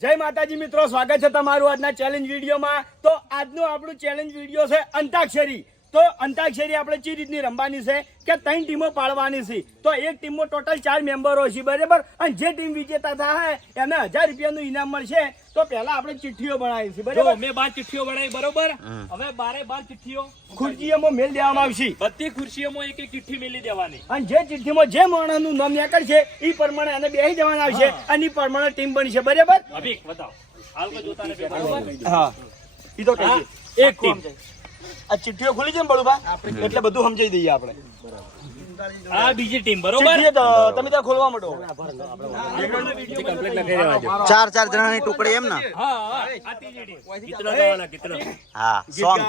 જય માતાજી મિત્રો, સ્વાગત છે તમારું આજના ચેલેન્જ વિડીયોમાં. તો આજનું આપણું ચેલેન્જ વીડિયો છે અંતાક્ષરી. તો અંતાક્ષરી આપણે ચી રીતની રમવાની છે કે ત્રણ ટીમો પાડવાની છે? તો એક ટીમમાં ટોટલ ચાર મેમ્બરો છે બરાબર? અને જે ટીમ વિજેતા થાય એને હજાર રૂપિયાનું ઇનામ મળશે. તો પહેલા આપણે ચિઠ્ઠીઓ બનાવી છે બરાબર? મેં બાર ચિઠ્ઠીઓ બનાવી બરોબર? હવે બારે બાર ચિઠ્ઠીઓ. ખુરશીઓમાં મેલ દેવામાં આવશે. બધી ખુરશીઓમાં એક એક ચિઠ્ઠી મેલી દેવાની. અને જે ચિઠ્ઠીમાં જે માણસનું નામ નીકળશે એ પ્રમાણે એને બેસી જવાના આવશે અને એ પ્રમાણે ટીમ બનશે બરાબર? અભિક બતાવો. હાલ જોતા હા. એ તો એક ટીમ. આ ચિઠ્ઠીઓ ખુલી છે ને બળુબા એટલે બધું સમજાઈ દઈએ આપણે. આ બીજી ટીમ બરોબર? તમે ત્યાં ખોલવા માંડો. ચાર ચાર જણાની ટુકડી એમ ને? હા સોંગ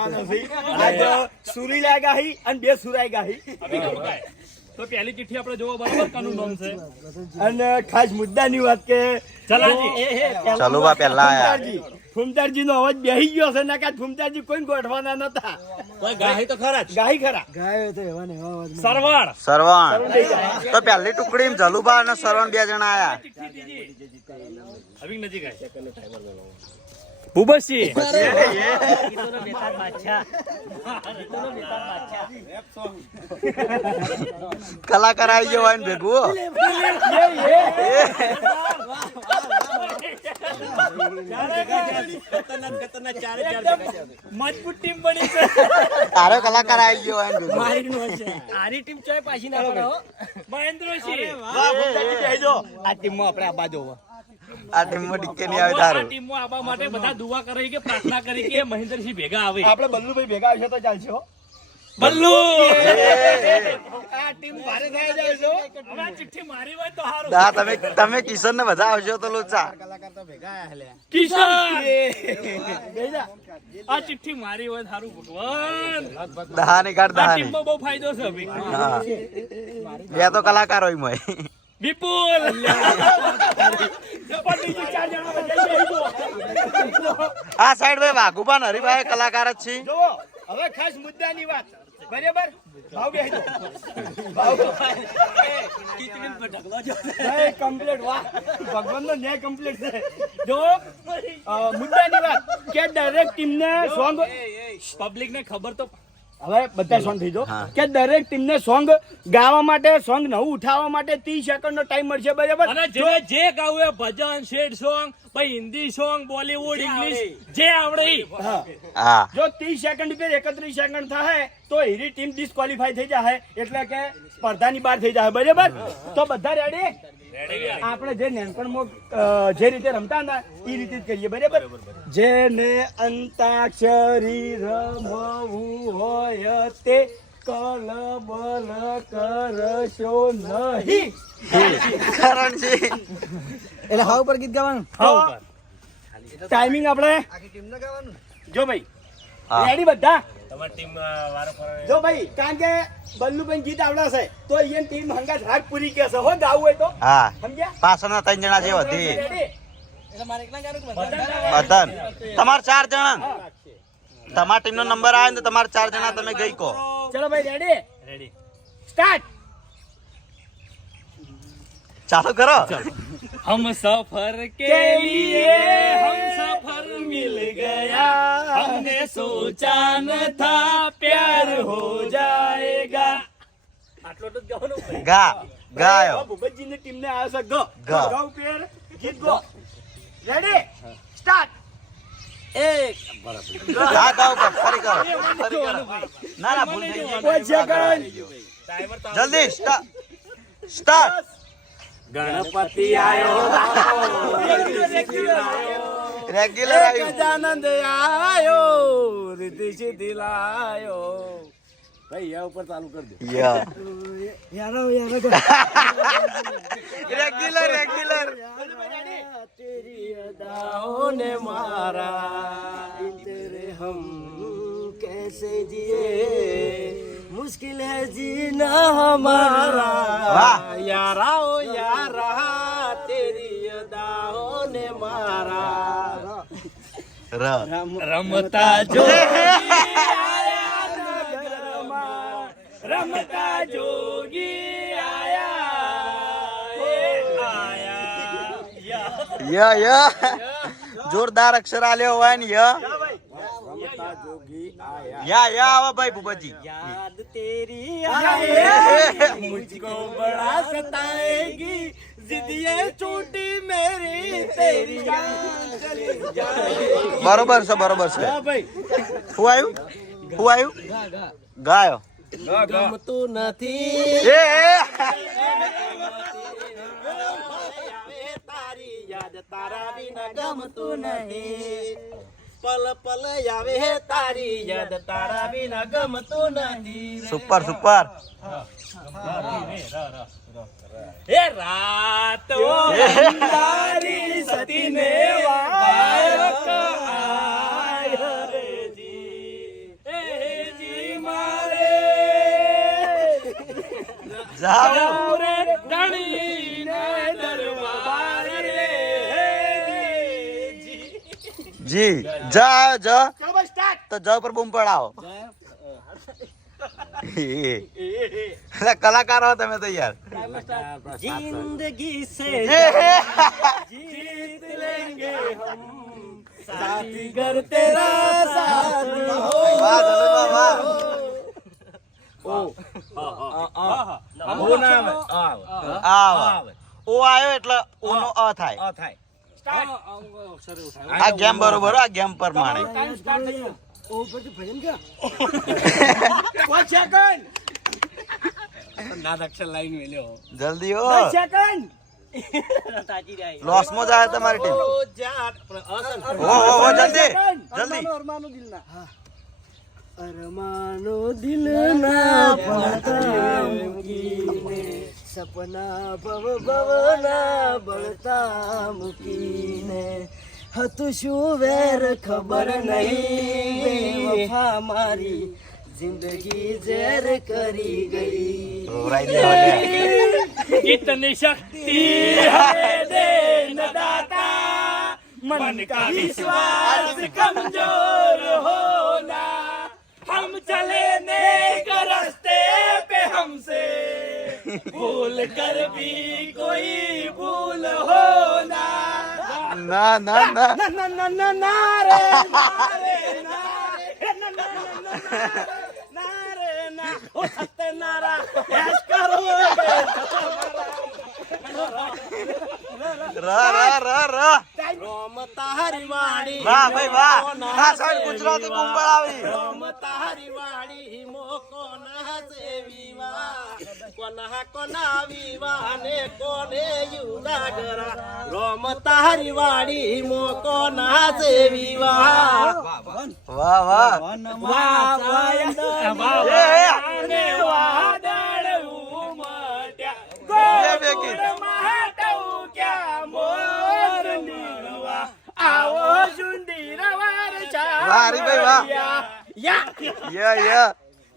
સુરી લાગાહી અને બે સુરાઈ ગાહી. તો પહેલી ચિઠ્ઠી આપણે જોવો બરોબર? કાનું નામ છે. અને ખાસ મુદ્દાની વાત કે ચલો ચલો બા પહેલા આયા. ફૂમતારજી નો અવાજ બેહી ગયો છે નકા ફૂમતારજી કોઈ ગોઠવાના નતા કોઈ ગાહી તો ખરા ગાહી ખરા. સરવાળ સરવણ. તો પહેલી ટુકડી જલુબા અને સરવણ બે જણા આયા. અભિક નજીક આય ભૂપતસિંહ કલાકાર આવી ગયો હોય ને ભેગું. મજબૂત ટીમ બની છે. તારો કલાકાર આવી ગયો હોય ને છે. આરી ટીમ ચોય પાછી ના પડો મહેન્દ્રસિંહ વાહ ફૂમતારજી બેહી જો આ ટીમમાં આપણે આબા જોવા. આ ટીમમાં ડિક્કે નહીં આવે આ ટીમમાં આબા માટે બધા દુઆ કરે કે પ્રાર્થના કરી કે મહેન્દ્રસિંહ ભેગા આવે. આપણે બલ્લુભાઈ ભેગા આવશે તો ચાલશે હો. બલ્લુ! આ ટીમ ભારે થઈ જાય છે હો. હવે આ ચિઠ્ઠી મારી હોય તો સારું તમે તમે કિશન ને બધા આવશો તો લોચા કિશન! આ ચિઠ્ઠી મારી હોય તો સારું ભગવાન! કાઢ બહુ ફાયદો છે બે તો કલાકાર હોય મોય. વિપુલ. આ સાઈડ ભાઈ વાઘુબા ને હરીભાઈ કલાકાર જ છે હવે ખાસ મુદ્દાની વાત. બરાબર? ભાવ બેહી જાઓ. ભાઈ કમ્પ્લીટ વાહ. ભગવાનનો ન્યાય કમ્પ્લીટ છે. જો મુદ્દાની વાત કે દરેક ટીમને સોંગ પબ્લિક ને ખબર તો હવે બધા સોંગ થઈ જાઓ કે દરેક ટીમને સોંગ ગાવા માટે સોંગ નવું ઉઠાવવા માટે 30 સેકન્ડનો ટાઈમ મળશે બરાબર? અને જેને જે ગાવું એ ભજન શેડ સોંગ ભાઈ હિન્દી સોંગ બોલીવુડ ઇંગ્લિશ જે આવડે હા. જો 30 સેકન્ડ કે 31 સેકન્ડ થાય તો હીરી ટીમ ડિસ્કવોલિફાય થઈ જાય એટલે કે સ્પર્ધાની બહાર થઈ જાય બરાબર? તો બધા રેડી આપણે જે નાનપણમાં જે રીતે રમતા હતા એ રીતે જ કરીએ બરાબર? જેને અંતાક્ષરી રમવું હોય તે કલબલ કરશો નહીં. કારણ છે. એટલે હા ઉપર ગીત ગાવાનું? હા, ઉપર. ટાઈમિંગ આપણે? જો ભાઈ. રેડી બધા? તમારી ટીમ વારો ફરવા જો ભાઈ કારણ કે બલ્લુભાઈ ગીત આવડાશે તો અહીંયા ટીમ હંગાત હાથ પૂરી કહેશે હો ગાવું હોય તો. હા. સમજ્યા? પાછળના ત્રણ જણા છે વધી? બતન તમારે ચાર જણા. તમારા ટીમ નો નંબર આવે ને તો તમારે ચાર જણા તમે ગઈ કહો. ચલો ભાઈ રેડી રેડી સ્ટાર્ટ ચાલુ કરો हम सफर के लिए हम सफर मिल गया हमने सोचा न था प्यार हो जाएगा આટલો તો જ ગાવાનું ભાઈ. ગા ગાયો ભૂપતજી ની ટીમ ને આવે છે ગો ગો. ગો પેર ગીત ગો રેડી સ્ટાર્ટ ગા ગાઓ કરો ફરી કરો ફરી કરો ના ના ભૂલ થઈ ગઈ પાંચ સેકન્ડ ટાઈમર તો જલ્દી સ્ટાર્ટ સ્ટાર્ટ ગણપતિ આયો રેગ્યુલર આવ્યું ગજાનંદ આયો રીતિ સિદ્ધિ લાયો ભાઈ આ ઉપર ચાલુ કરી દે યા યારો યારો રેગ્યુલર રેગ્યુલર तेरी अदाओं ने मारा तेरे हम कैसे जिए मुश्किल है जीना हमारा वाह। यारा ओ यारा ર રમતા જો રમતા જોગી આયા. યા યા. જોરદાર અક્ષર આલ્યો હોય ને યા. ભાઈ ભૂપતજી. યાદ તેરી બરોબર છે બરોબર છે. હું આવ્યું હું આવ્યું ગાયો. ગમતું નથી. તારી યાદ તારા વિના ગમતું નથી. પલ પલ આવે હે તારી યાદ તારા વિના ગમતું નથી સુપર સુપર. હે રાત તારી સતી ને વાયક આય જી. જ જ તો જ પર બૂમ પડાવો. કલાકાર હો તમે તો યાર. જિંદગી સે જીત લેંગે હમ. સાથી ઘર તેરા સાથ હો. વાહ વાહ. વાહ. ઓ આવ. આવ. ઓ આવ્યો એટલે ઓનો અ થાય. અ થાય. આ ગેમ બરોબર આ ગેમ પ્રમાણે. જલ્દી હો. લોસમાં જાય તમારી ટીમ અરમાનો દિલ ના પડતા સપના ભવ ભવના બળતા મૂકીને હતું શું વેર ખબર નહીં વફા મારી જિંદગી ઝેર કરી ગઈ. ઇતની શક્તિ દે મન કા વિશ્વાસ કમજોર હો. चले नेक रास्ते पे हमसे भूल कर भी कोई भूल हो ना ना ना ना ना ना ना ना ना रे ना रे ना रे ना ना ना ना रे ना ओ सत्यनारा ऐश करो रा रा रा रा રોમ તારી વાડી વાહ ભાઈ વાહ. હા સાહેબ ગુજરાતી બૂમ પડાવી રોમ તારી વાડી મોકો ના છે વિવાહ. કોના કોના વિવાહ ને કોને યુલાગરા રોમ તારી વાડી મોકો ના છે વિવાહ. વાહ વાહ. વાહ વાહ એ, એ. અને વાદળ ઉમટ્યા બે वाह अरे भाई वाह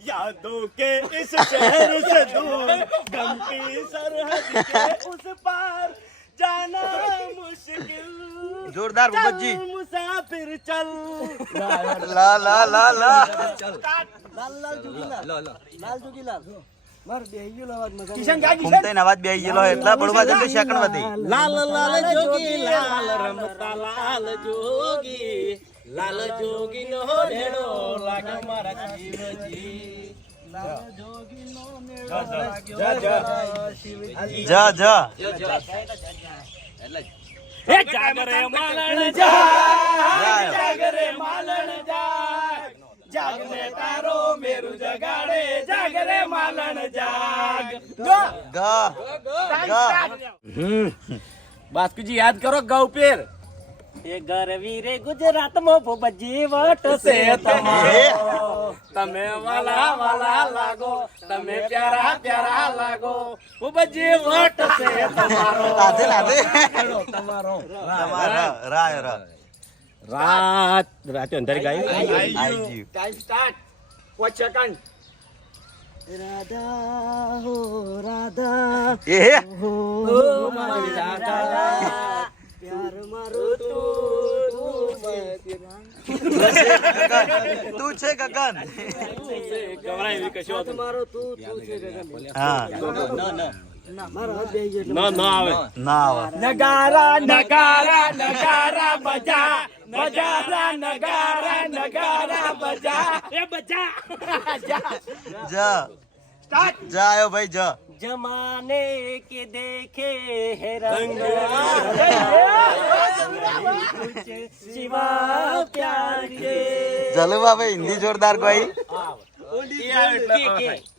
यादों के इस शहर से दूर गम की सरहद के उस पार जाना मुश्किल जोरदार भूपत जी मुसाफिर चल ला ला ला ला ला लाल लाल जोगी लाल लाल जोगी लाल ફૂમતાઈને અવાજ બેહી ગયેલો એટલા બળવા જલ્દી સેકન્ડ વધી. લાલ લાલ જોગી લાલ રમતા લાલ જોગી લાલ જોગી નો નેડો લાગે મારા જીવજી જ. જ જાગરે માલણ જા જાગરે માલણ જાગ જાગને તારો મેરુ જગાડે જાગરે માલણ જાગ. ગ ગ. બાસ્કુજી યાદ કરો ગૌપેર એ ગરવી રે ગુજરાતમાં ભોબજી વટ છે તમારો તમે વાલા વાલા લાગો તમે પ્યારા પ્યારા લાગો. ભોબજી વટ છે તમારો તમારો. તમારા. રાય ર રાત રાતે અંધારી ગાય. ટાઈમ સ્ટાર્ટ પાંચ સેકન્ડ રાધા હો રાધા એ હો? મારી રાધા. પ્યાર મારો તું તું છે ગગન. તું મારો તું તું છે ગગન. હા. ના ના. આવે ના આવે. નગારા નગારા નગારા બજા. બજારા નગારા નગારા બજા એ બજા જા. સ્ટાર્ટ. જા આયો ભાઈ જા. જમાને કે દેખે હે રંગ. શિવા પ્યાર કે જલવા ભાઈ હિન્દી જોરદાર કોઈ? કે કે આયો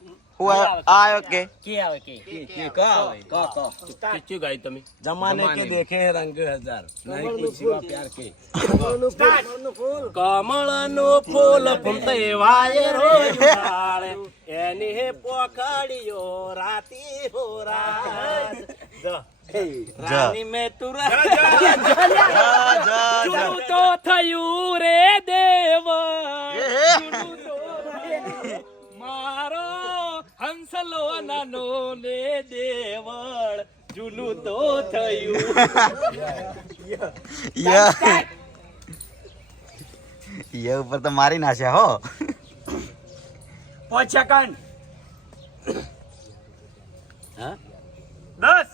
કે કે આવે કે. કે ક આવે. ક ક. ચુ ગાઈ તમે? જમાને કે દેખે રંગ હજાર. નહીં કુછવા પ્યાર કે. કમળનું ફૂલ. ફૂલતે એની હે રાતી હો થયું રે દેવ હંસલો નાનો ને દેવળ જૂનું તો થયું ય ય ઉપર તો મારી નાખ્યા હો પાંચ સેકન્ડ દસ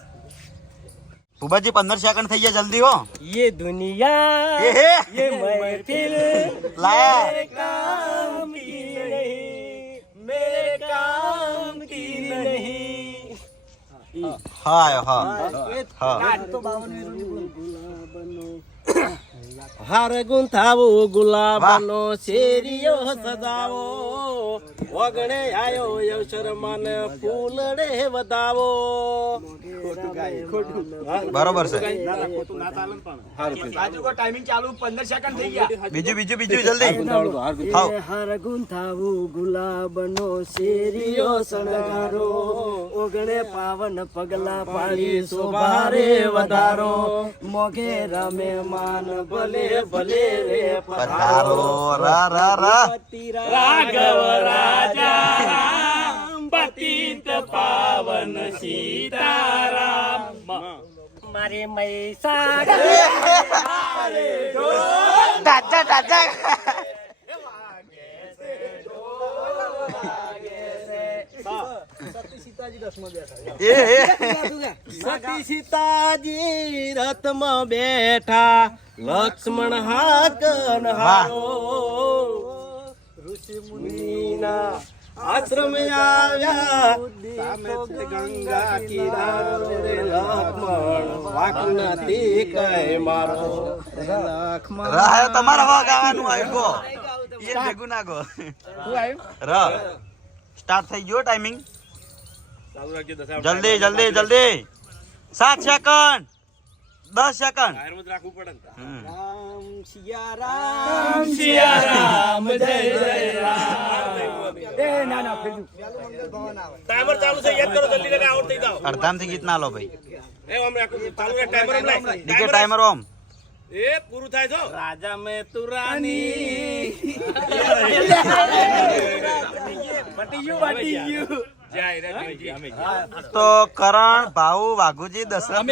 ભૂપાજી પંદર સેકન્ડ થઈ ગયા જલ્દી હો ये दुनिया એ હે ये महफिल લાયા मेरे काम की नहीं मेरे હા આયો હા હા હાર ગુંથાવો ગુલાબનો શેરીઓ સજાવો. વગણે આયો અવસર મન ફૂલડે વધાવો. બરોબર છે. બાજુ કો ટાઈમિંગ ચાલુ પંદર સેકન્ડ થઈ ગયા. બીજું બીજું બીજું જલ્દી. હાર ગુંથાવું ગુલાબનો શેરીઓ સણગારો ઓગણે પાવન પગલા પાડી શોભારે વધારો. મોઘે રમે માન ભલે ભલે રે પધારો. રા રા રા. રાઘવ રાજા રામ પતિત પાવન સીતારામ. મારે મૈસા ટાચા ટાચા એ હે સતી સીતાજી રથમાં બેઠા. લક્ષ્મણ હાકન હારો. ઋષિ મુનિના આશ્રમ આવ્યા. સામે ગંગા કિનારે. લક્ષ્મણ વાક નથી કઈ મારો. લક્ષ્મણ. રાહ તમારે હવા ગાવાનું આવ્યું એ ભેગું ના ર. સ્ટાર્ટ થઈ ગયો ટાઈમિંગ? જલ્દી જલ્દી જલ્દી. સાત સેકન્ડ દસ સેકન્ડ હમ. રામ સિયા રામ. જય જય રામ એ ના ના ફેરવું. ટાઈમર ચાલુ છે યાદ કરો જલ્દી લઈને આઉટ થઈ જાઓ. અડધામથી ગીત ના લો ભાઈ. એ ચાલુ ટાઈમર એમ લાય ડીકે ટાઈમર ઓમ. એ પૂરું થાય છો? રાજા મે તુરાની ગયું પતી ગયું. તો કરણ ભાઉ વાઘુજી દશરથ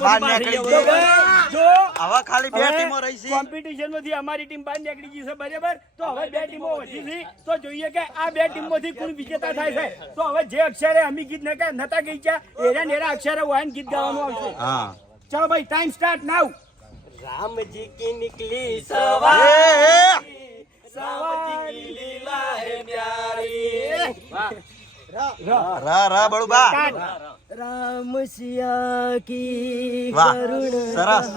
બહાર નીકળી તો ગઈ ભાઈ, જો હવે ખાલી બે ટીમો રહી છે. કોમ્પિટિશનમાંથી અમારી ટીમ બહાર નીકળી ગઈ છે બરાબર? તો હવે બે ટીમો વધી છે. તો જોઈએ કે આ બે ટીમમાંથી કોણ વિજેતા થાય છે. તો હવે જે અક્ષરે અમી ગીત નકા નતા ગઈ છે એરા નેરા અક્ષરે વાયન ગીત ગાવાનું આવશે. હા. ચલો ભાઈ ટાઈમ સ્ટાર્ટ નાવ રામજી કી નીકળી સવાર. કી લીલા હે પ્યારી. રા રા બળુ બા રામ સિયા કી કરુણ સરસ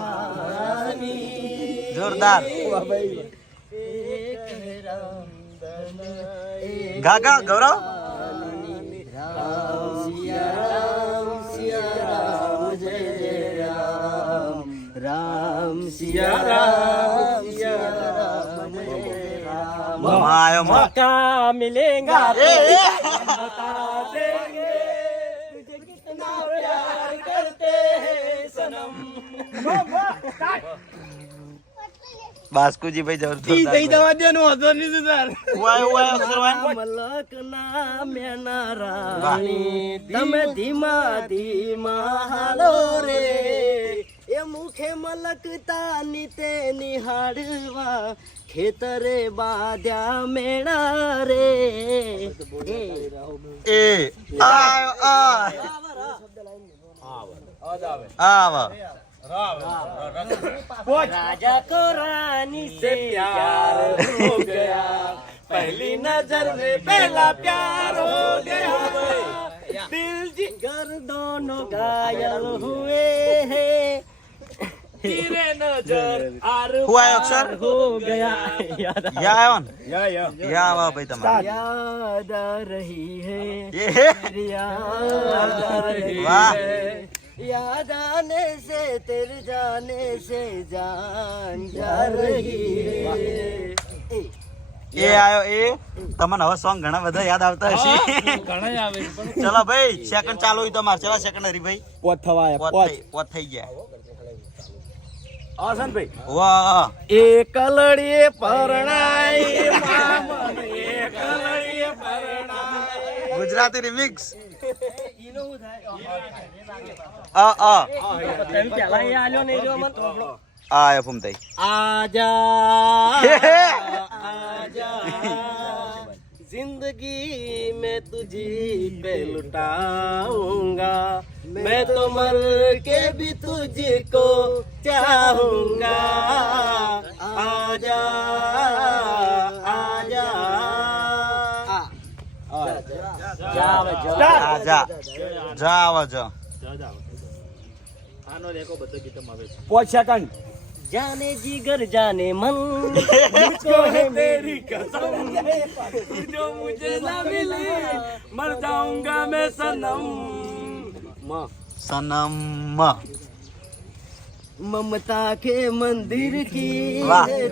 જોરદાર ગાગા ગૌરવ. રામ સિયા રામ સિયા રામ. રામ સિયા રામ મા મિલેંગા રે बता देंगे तुझे कितना प्यार करते हैं सनम બાસ્કુજી ભાઈ જબરદસ્ત વાય વાય અક્ષર વાય મલક ના મેના રાણી તમે ધીમા ધીમા હાલો રે એ મુખે મલકતા નીતે નિહાળવા ખેતરે બાંધ્યા મેળા રે એ આયો આ આવ પોચ राजा को रानी से प्यार हो गया पहली नजर में पहला प्यार हो गया दिल जिगर दोनों घायल हुए हैं તીરે નજર આર હું આયો અક્ષર हो गया याद आ- યા આવ્યો ને યા યા યા આવા ભાઈ તમારે याद आ रही है એ હે. याद आ रही વાહ है याद आने से तेरे जाने से जान जा रही है ए, એ આયો એ તમને હવે સોંગ ઘણા બધા યાદ આવતા હશે ઘણા આવે છે પણ ચલો ભાઈ સેકન્ડ ચાલુ હોય તમારે ચલો સેકન્ડ હરીભાઈ પોચ થવા આયા પોત પોચ થઈ પોત થઈ ગયા આસન ભાઈ વાહ એક કલડીએ પરણાઈ મામન એક કલડીએ પરણાઈ ગુજરાતી રિમિક્સ ઈનો હું થાય અ અ તમે પહેલા એ આલ્યો નહીં જો મન આ આયો ફૂમતાઈ आजा आजा जिंदगी में तुझी पे लुटाऊंगा मैं तो मर के भी तुझको चाहूंगा। आजा आजा। આજા જાવ જા આનો રેકો બધો ગીતમ આવે છે પાંચ સેકન્ડ જાને જીગર જાને મન મુજકો હે તેરી કસમ જો મુજે ના મિલી મર જાઉંગા મે સનમ સનમ ममता के मंदिर की वाह। है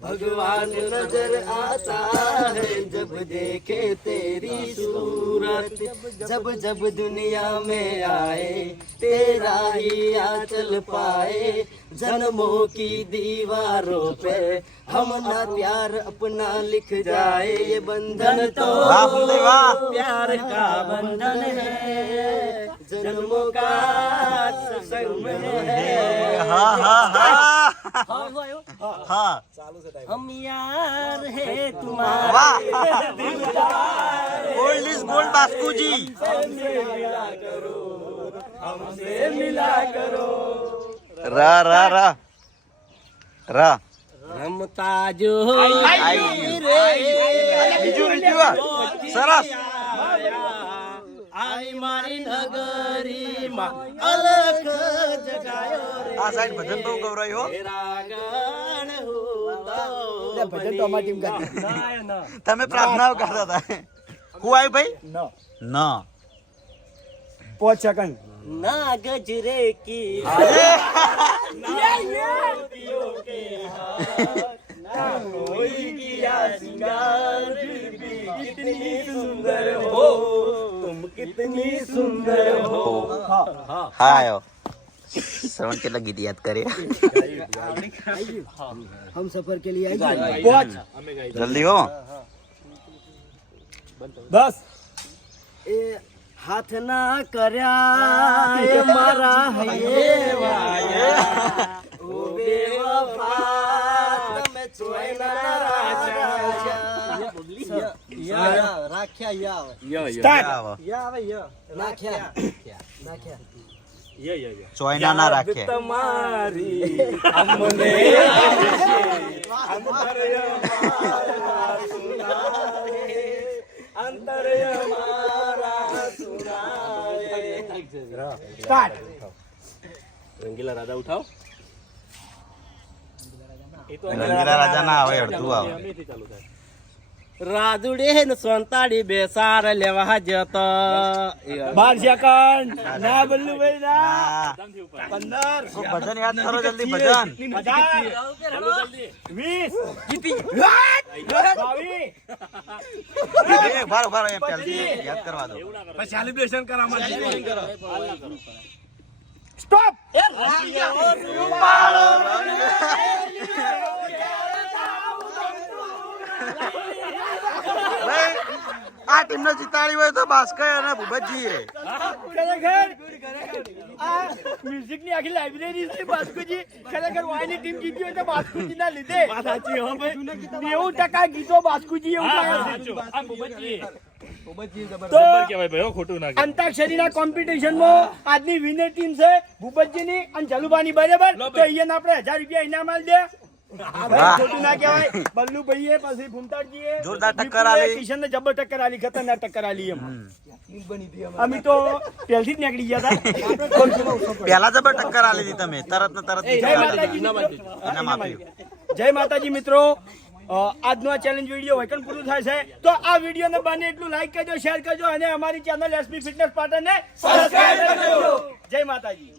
भगवान नज़र आता है जब देखे तेरी सूरत जब जब दुनिया में आए तेरा ही आचल पाए जन्मों की दीवारों पे हम ना प्यार अपना लिख जाए ये बंधन तो प्यार का बंधन है। जन्मों का सत्संग है। हाँ हाँ हाँ। हाँ हाँ। हम यार है तुम्हारे વાહ ગોલ્ડ ઇઝ ગોલ્ડ બાસ્કુજી રા રા રા રા रमता जो આઈ બીજું રીત્યું સરસ आई मारी नगरी માં અલખ જગાયો રે આ સાઈડ ભજન બહુ ગૌરાયું હો તેરા ગણ હું તો ભજન તો અમારી ટીમ ગાતી તમે પ્રાર્થનાઓ કરતા હતા હું આવ્યું ભાઈ ન ના પોચ સેકન્ડ ના ગજરે કી कितनी सुंदर हो तुम कितनी सुंदर हो હા श्रवण के लगी थी याद करे। हम सफ़र के लिए आइए। जल्दी हो। बस। ए हाथ ना करया ये मारा है ये वाया। ओ बेवफा मैं छुई ना राजा। या राख्या या या या। या या या राख्या। राख्या। ચોયના ના રાખે. તમારી સ્ટાર્ટ રંગીલા રાજા ઉઠાવ. રંગીલા રાજા ના આવે અડધું આવે. રાજુડે ને સોંતાડી બેસાર લેવા જતો બાર સેકન્ડ. ના બલ્લુ ભાઈ ના. પંદર. ભજન યાદ કરો જલ્દી ભજન. વીસ. ભારો ભારો એમ યાદ કરવા દો. પછી સેલિબ્રેશન કરવા માટે. સ્ટોપ ભાઈ આ ટીમ ને જીતાડી હોય તો બાસ્કર અને ભૂપતજી મ્યુઝિકની આખી લાઇબ્રેરી છે બાસ્કુજી ખરેખર વાયની ટીમ જીતી હોય તો બાસ્કુજી ના લીધે નેવું ટકા ગીતો ભાસ્કુજી એવું આ ભૂપતજી. અંતાક્ષરીના કોમ્પિટિશનમાં આજની વિનર ટીમ છે ભૂપતજીની અને જલુબાની બરાબર? તો અહીંયા આપણે હજાર રૂપિયા ઇનામ આલ દે. હા ભાઈ, ખોટું ના કહેવાય. બલ્લુભાઈએ પછી ફૂમતાડજીએ જોરદાર ટક્કર વિપુલે, આલી. કિશનને જબર ટક્કર આલી ખતરનાક ટક્કર આલી એમ. અમે તો પહેલથી જ નીકળી ગયા હતા. પેલા જબર ટક્કર આલી હતી તમે. તરત ને તરત જય માતાજી મિત્રો. આજનો આ ચેલેન્જ વીડિયો વેકન પૂરું થાય છે. તો આ વિડીયોને બને એટલું લાઈક કરજો શેર કરજો અને અમારી ચેનલ એસપી ફિટનેસ પાટણને સબસ્ક્રાઇબ કરજો. જય માતાજી.